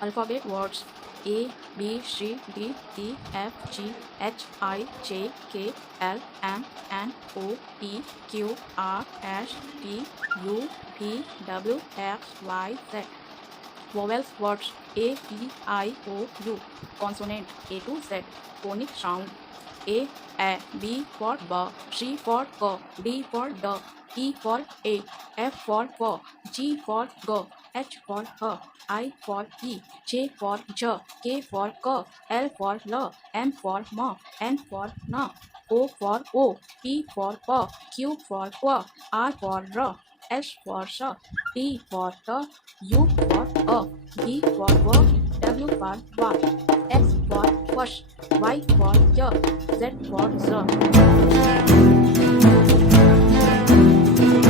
Alphabet words: A, B, C, D, E, F, G, H, I, J, K, L, M, N, O, P, Q, R, S, T, U, V, W, X, Y, Z. Vowels words: A, E, I, O, U. Consonant: A to Z. Ponic sound: A, B for B, C for C, D for D, E for A, F for F, G for G, H for H, I for E, J for J, K for K, L for L, M for M, N for N, O for O, P for P, Q for Q, R for R, S for S, T for T, U for V for V, W for Y, X for X, Y for Y, Z for Z.